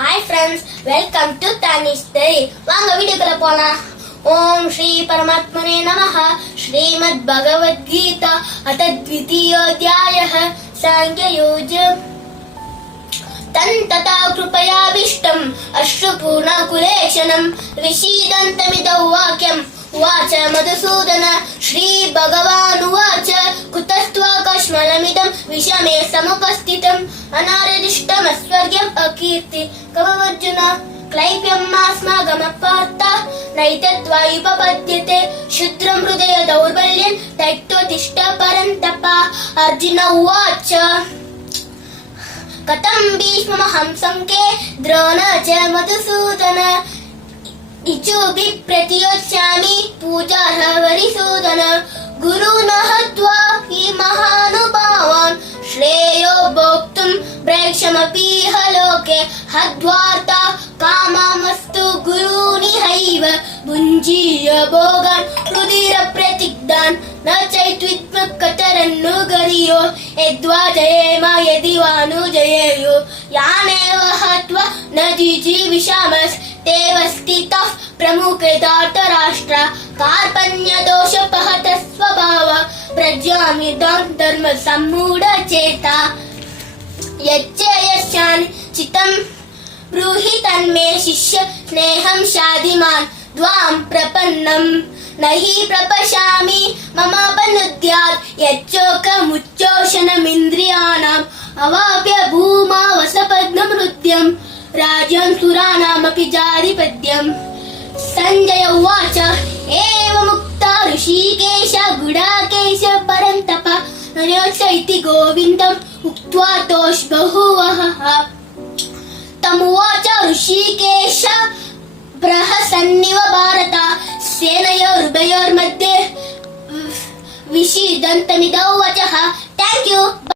Hi friends, welcome to Tani's Story. வாங்க வீடியோக்குள்ள போலாம். ஓம் ஸ்ரீ பரமாத்மனே நமः. ஸ்ரீமத் பகவத் கீதா அத द्वितीयोऽध्यायः साङ्ख्ययोगः. तन्तता कृपयाभिष्टम् अश्रुपूर्णकुलेशनम् विषीदन्तमिदौ वाक्यम् उवाच मधुसूदन. श्रीभगवानुवाच कुतस्त्वाकश्मलमिदम् विषमे समुपस्थितम् अनारदिष्टमस्वर्ग्यम् अकीर्ति कववर्जुन क्लैप्यमास्मागमपार्थ नैतत्त्वायुपपद्यते शुद्रं हृदय दौर्बल्यं त्यक्त्वतिष्ठ परन्तप. अर्जुन उवाच कथं भीष्ममहं संके द्रोण च मधुसूदन इचुभिः प्रतियोत्स्यामि पूजार्ह वरिसूदन. गुरुन् हत्वा हि महानुभावान् श्रेयो भोक्तुं प्रेक्षमपीह लोके हत्वार्ता कामामस्तु गुरूनिहैव भुञ्जीय भोगान् रुधिरप्रतिग्धान् न चैत्विद्मकतरन्नु गरियो यद्वा जयेम यदि वा नु जयेयो यानेव हत्वा न जिजीविषामस्तेव स्थितः प्रमुखे धार्तराष्ट्र कार्पण्यदोषपहत स्वभाव प्रज्ञामिदं धर्म सम्मूढचेता यच्च यस्यान् चितं ब्रूहि तन्मे शिष्य स्नेहं शाधिमान् द्वां प्रपन्नं न हि प्रपश्यामि ममापनुद्यात् यच्चोकमुच्चोषणमिन्द्रियाणाम् अवाप्य भूमा वसपद्ममृद्यं राज्यं सुराणामपि जाधिपत्यम्. संजय उवाच एवमुक्ता ऋषिकेश गुडाकेश परन्तप नरोच इति गोविन्दम् उक्त्वा तोष बहुवः. तमुवाच ऋषिकेश प्रहसन्निव भारत सेनयोरुभयोर्मध्ये विषीदन्तमिदौ वचः. Thank you.